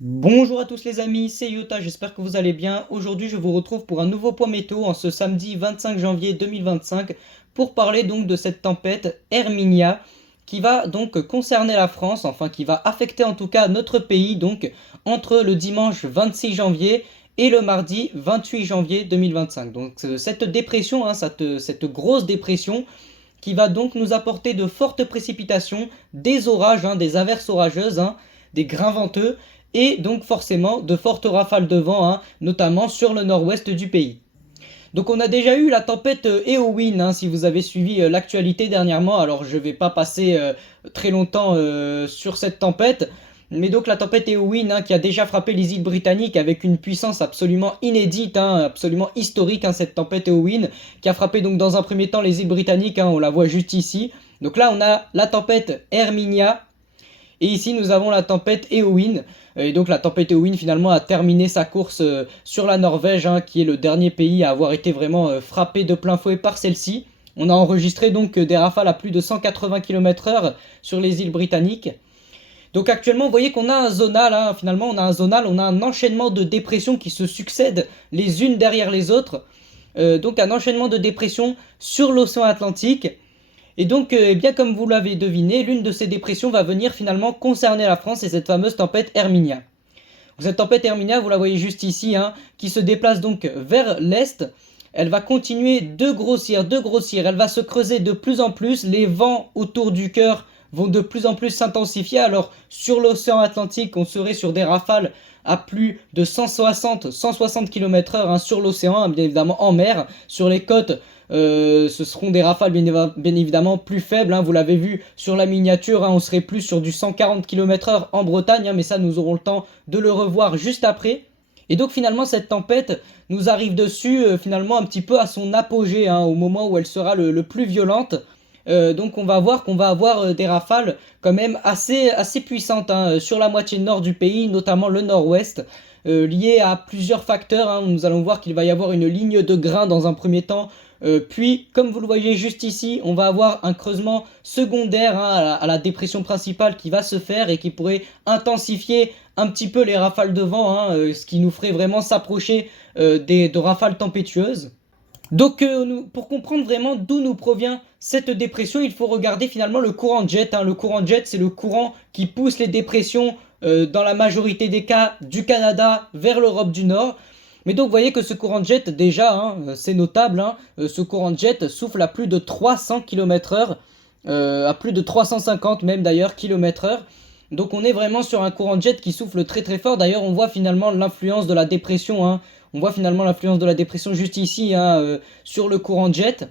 Bonjour à tous les amis, c'est Yuta, j'espère que vous allez bien. Aujourd'hui je vous retrouve pour un nouveau point météo en ce samedi 25 janvier 2025 pour parler donc de cette tempête Herminia qui va donc concerner la France, enfin qui va affecter en tout cas notre pays donc entre le dimanche 26 janvier et le mardi 28 janvier 2025. Donc cette dépression, cette grosse dépression qui va donc nous apporter de fortes précipitations, des orages, des averses orageuses, des grains venteux et donc forcément de fortes rafales de vent, notamment sur le nord-ouest du pays. Donc on a déjà eu la tempête Eowyn, si vous avez suivi l'actualité dernièrement, alors je vais pas passer très longtemps sur cette tempête, mais donc la tempête Eowyn qui a déjà frappé les îles britanniques avec une puissance absolument inédite, absolument historique, cette tempête Eowyn qui a frappé donc dans un premier temps les îles britanniques, on la voit juste ici. Donc là on a la tempête Herminia, et ici nous avons la tempête Eowyn. Et donc la tempête Eowyn finalement a terminé sa course sur la Norvège, qui est le dernier pays à avoir été vraiment frappé de plein fouet par celle-ci. On a enregistré donc des rafales à plus de 180 km/h sur les îles britanniques. Donc actuellement vous voyez qu'on a un zonal, finalement on a un zonal, on a un enchaînement de dépressions qui se succèdent les unes derrière les autres. Donc un enchaînement de dépressions sur l'océan Atlantique. Et donc, bien comme vous l'avez deviné, l'une de ces dépressions va venir finalement concerner la France, et cette fameuse tempête Herminia. Cette tempête Herminia, vous la voyez juste ici, qui se déplace donc vers l'est. Elle va continuer de grossir, elle va se creuser de plus en plus, les vents autour du cœur vont de plus en plus s'intensifier. Alors sur l'océan Atlantique, on serait sur des rafales à plus de 160 km/h sur l'océan, bien évidemment en mer. Sur les côtes, ce seront des rafales bien évidemment plus faibles, vous l'avez vu sur la miniature, on serait plus sur du 140 km/h en Bretagne, mais ça nous aurons le temps de le revoir juste après. Et donc finalement cette tempête nous arrive dessus finalement un petit peu à son apogée, au moment où elle sera le plus violente. Donc on va voir qu'on va avoir des rafales quand même assez puissantes sur la moitié nord du pays, notamment le nord-ouest, liées à plusieurs facteurs. Nous allons voir qu'il va y avoir une ligne de grains dans un premier temps, puis comme vous le voyez juste ici, on va avoir un creusement secondaire à la dépression principale qui va se faire et qui pourrait intensifier un petit peu les rafales de vent, ce qui nous ferait vraiment s'approcher de rafales tempétueuses. Donc pour comprendre vraiment d'où nous provient cette dépression, il faut regarder finalement le courant de jet. Le courant de jet, c'est le courant qui pousse les dépressions dans la majorité des cas du Canada vers l'Europe du Nord. Mais donc vous voyez que ce courant de jet déjà, c'est notable, ce courant de jet souffle à plus de 300 km/h, à plus de 350 même d'ailleurs km/h. Donc on est vraiment sur un courant de jet qui souffle très très fort. D'ailleurs on voit finalement l'influence de la dépression, on voit finalement l'influence de la dépression juste ici, sur le courant de jet.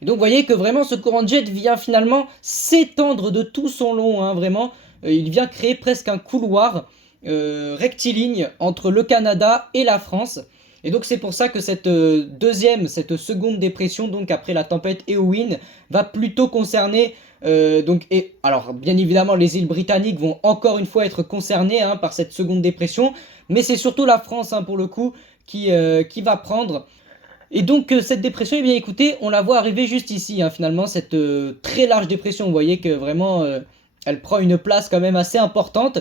Et donc vous voyez que vraiment ce courant de jet vient finalement s'étendre de tout son long, vraiment. Il vient créer presque un couloir rectiligne entre le Canada et la France. Et donc c'est pour ça que cette seconde dépression, donc après la tempête Eowyn, va plutôt concerner alors bien évidemment les îles britanniques vont encore une fois être concernées par cette seconde dépression, mais c'est surtout la France pour le coup qui va prendre. Et donc cette dépression, eh bien écoutez, on la voit arriver juste ici, finalement, cette très large dépression. Vous voyez que vraiment elle prend une place quand même assez importante.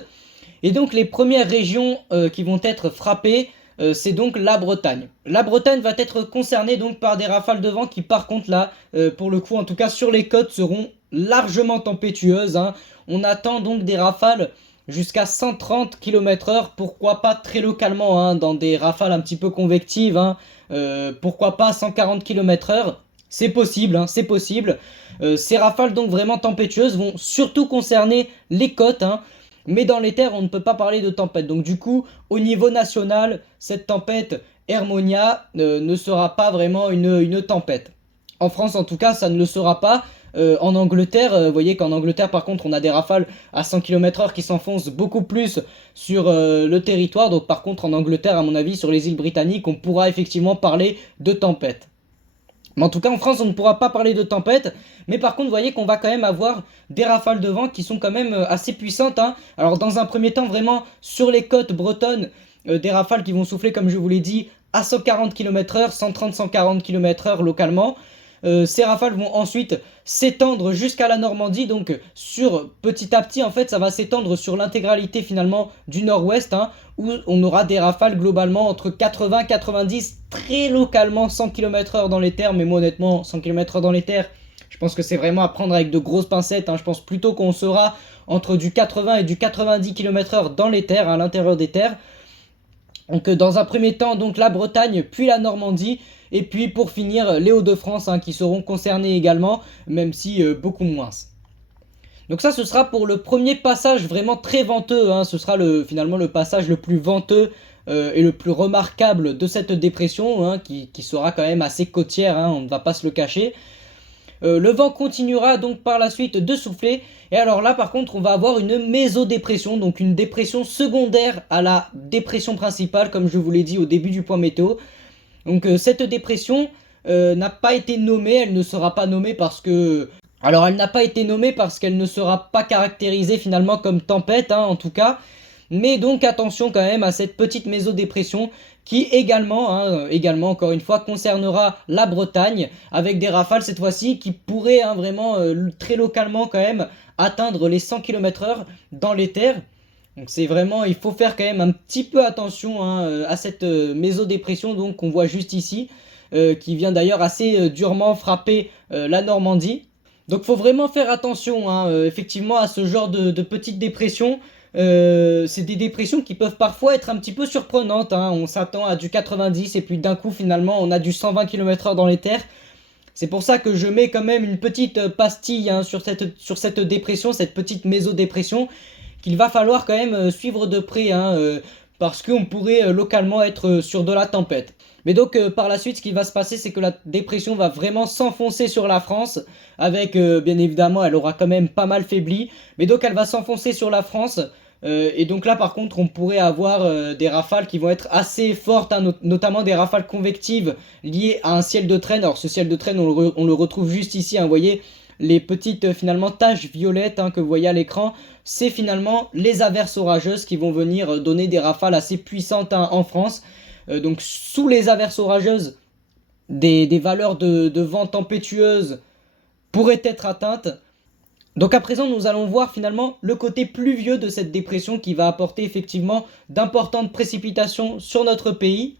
Et donc les premières régions qui vont être frappées, c'est donc la Bretagne. La Bretagne va être concernée donc par des rafales de vent qui par contre là, pour le coup en tout cas sur les côtes, seront largement tempétueuses. On attend donc des rafales jusqu'à 130 km/h, pourquoi pas très localement, dans des rafales un petit peu convectives, pourquoi pas 140 km/h. C'est possible, c'est possible. Ces rafales donc vraiment tempétueuses vont surtout concerner les côtes, mais dans les terres on ne peut pas parler de tempête. Donc du coup au niveau national, cette tempête Herminia ne sera pas vraiment une tempête. En France en tout cas ça ne le sera pas. En Angleterre, vous voyez qu'en Angleterre par contre on a des rafales à 100 km/h qui s'enfoncent beaucoup plus sur le territoire. Donc par contre en Angleterre, à mon avis, sur les îles britanniques, on pourra effectivement parler de tempête. Mais en tout cas, en France, on ne pourra pas parler de tempête. Mais par contre, vous voyez qu'on va quand même avoir des rafales de vent qui sont quand même assez puissantes, hein. Alors, dans un premier temps, vraiment, sur les côtes bretonnes, des rafales qui vont souffler, comme je vous l'ai dit, à 140 km/h, 130-140 km/h localement. Ces rafales vont ensuite s'étendre jusqu'à la Normandie, donc petit à petit en fait ça va s'étendre sur l'intégralité finalement du nord-ouest, hein, où on aura des rafales globalement entre 80-90, très localement 100 km/h dans les terres, mais moi honnêtement 100 km/h dans les terres, je pense que c'est vraiment à prendre avec de grosses pincettes, hein. Je pense plutôt qu'on sera entre du 80 et du 90 km/h dans les terres, à l'intérieur des terres. Donc dans un premier temps, donc la Bretagne, puis la Normandie, et puis pour finir les Hauts-de-France, hein, qui seront concernés également, même si beaucoup moins. Donc ça, ce sera pour le premier passage vraiment très venteux, hein. Ce sera finalement le passage le plus venteux et le plus remarquable de cette dépression, hein, qui sera quand même assez côtière, hein, on ne va pas se le cacher. Le vent continuera donc par la suite de souffler. Et alors là, par contre, on va avoir une mésodépression, donc une dépression secondaire à la dépression principale, comme je vous l'ai dit au début du point météo. Donc cette dépression n'a pas été nommée, elle ne sera pas nommée parce que... Alors elle n'a pas été nommée parce qu'elle ne sera pas caractérisée finalement comme tempête, hein, en tout cas. Mais donc attention quand même à cette petite mésodépression qui également encore une fois concernera la Bretagne avec des rafales cette fois-ci qui pourraient, hein, vraiment très localement quand même atteindre les 100 km/h dans les terres. Donc c'est vraiment, il faut faire quand même un petit peu attention, hein, à cette mésodépression donc qu'on voit juste ici, qui vient d'ailleurs assez durement frapper la Normandie. Donc faut vraiment faire attention, hein, effectivement à ce genre de petites dépressions. C'est des dépressions qui peuvent parfois être un petit peu surprenantes, hein. On s'attend à du 90 et puis d'un coup finalement on a du 120 km/h dans les terres. C'est pour ça que je mets quand même une petite pastille, hein, sur cette dépression, cette petite mésodépression, qu'il va falloir quand même suivre de près, hein, parce qu'on pourrait localement être sur de la tempête. Mais donc par la suite, ce qui va se passer, c'est que la dépression va vraiment s'enfoncer sur la France, avec bien évidemment, elle aura quand même pas mal faibli, mais donc elle va s'enfoncer sur la France. Et donc là par contre on pourrait avoir des rafales qui vont être assez fortes, hein, notamment des rafales convectives liées à un ciel de traîne. Alors ce ciel de traîne on le retrouve juste ici, hein, vous voyez les petites finalement taches violettes, hein, que vous voyez à l'écran, c'est finalement les averses orageuses qui vont venir donner des rafales assez puissantes, hein, en France. Donc sous les averses orageuses, des valeurs de vent tempétueuses pourraient être atteintes. Donc à présent, nous allons voir finalement le côté pluvieux de cette dépression qui va apporter effectivement d'importantes précipitations sur notre pays.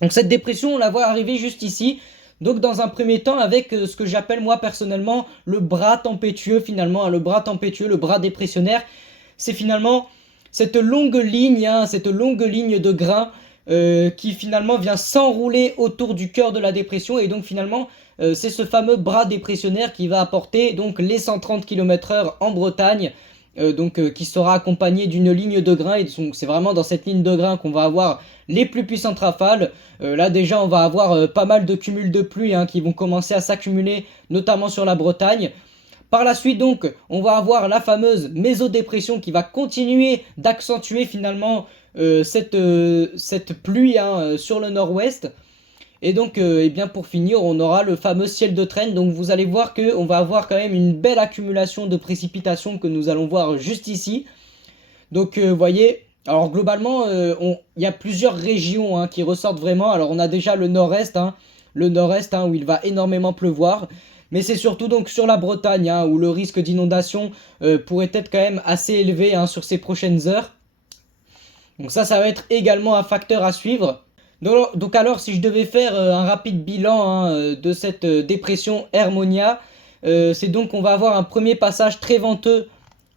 Donc cette dépression, on la voit arriver juste ici. Donc dans un premier temps avec ce que j'appelle moi personnellement le bras tempétueux finalement, hein, le bras tempétueux, le bras dépressionnaire. C'est finalement cette longue ligne, hein, cette longue ligne de grains qui finalement vient s'enrouler autour du cœur de la dépression, et donc finalement c'est ce fameux bras dépressionnaire qui va apporter donc les 130 km/h en Bretagne, qui sera accompagné d'une ligne de grains, et donc c'est vraiment dans cette ligne de grains qu'on va avoir les plus puissantes rafales. Là déjà on va avoir pas mal de cumuls de pluie, hein, qui vont commencer à s'accumuler notamment sur la Bretagne. Par la suite donc, on va avoir la fameuse mésodépression qui va continuer d'accentuer finalement cette pluie, hein, sur le nord-ouest. Et donc, eh bien pour finir, on aura le fameux ciel de traîne. Donc vous allez voir qu'on va avoir quand même une belle accumulation de précipitations que nous allons voir juste ici. Donc vous voyez, alors globalement, il y a plusieurs régions, hein, qui ressortent vraiment. Alors on a déjà le nord-est, hein, où il va énormément pleuvoir. Mais c'est surtout donc sur la Bretagne, hein, où le risque d'inondation pourrait être quand même assez élevé, hein, sur ces prochaines heures. Donc ça va être également un facteur à suivre. Donc alors, si je devais faire un rapide bilan, hein, de cette dépression Hermonia, c'est donc qu'on va avoir un premier passage très venteux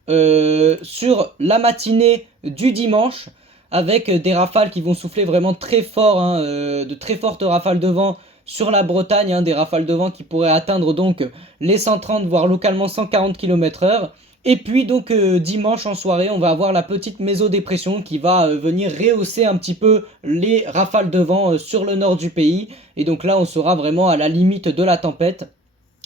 sur la matinée du dimanche, avec des rafales qui vont souffler vraiment très fort, hein, de très fortes rafales de vent sur la Bretagne, hein, des rafales de vent qui pourraient atteindre donc les 130 voire localement 140 km/h. Et puis donc dimanche en soirée, on va avoir la petite mésodépression qui va venir rehausser un petit peu les rafales de vent sur le nord du pays. Et donc là, on sera vraiment à la limite de la tempête.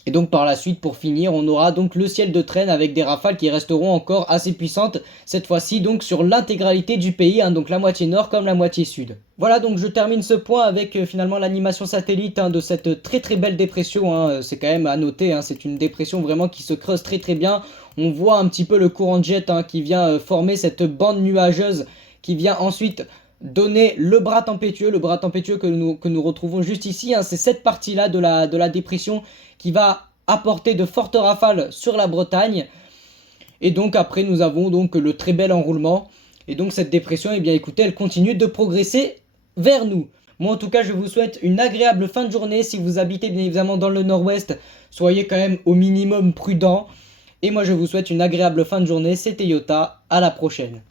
Et donc par la suite, pour finir, on aura donc le ciel de traîne avec des rafales qui resteront encore assez puissantes, cette fois-ci donc sur l'intégralité du pays, hein, donc la moitié nord comme la moitié sud. Voilà, donc je termine ce point avec finalement l'animation satellite, hein, de cette très très belle dépression, hein. C'est quand même à noter, hein, c'est une dépression vraiment qui se creuse très très bien. On voit un petit peu le courant de jet, hein, qui vient former cette bande nuageuse qui vient ensuite donner le bras tempétueux que nous retrouvons juste ici, hein. C'est cette partie-là de la dépression qui va apporter de fortes rafales sur la Bretagne. Et donc après nous avons donc le très bel enroulement. Et donc cette dépression, eh bien écoutez, elle continue de progresser vers nous. Moi en tout cas je vous souhaite une agréable fin de journée. Si vous habitez bien évidemment dans le nord-ouest, soyez quand même au minimum prudent. Et moi je vous souhaite une agréable fin de journée. C'était Yota, à la prochaine.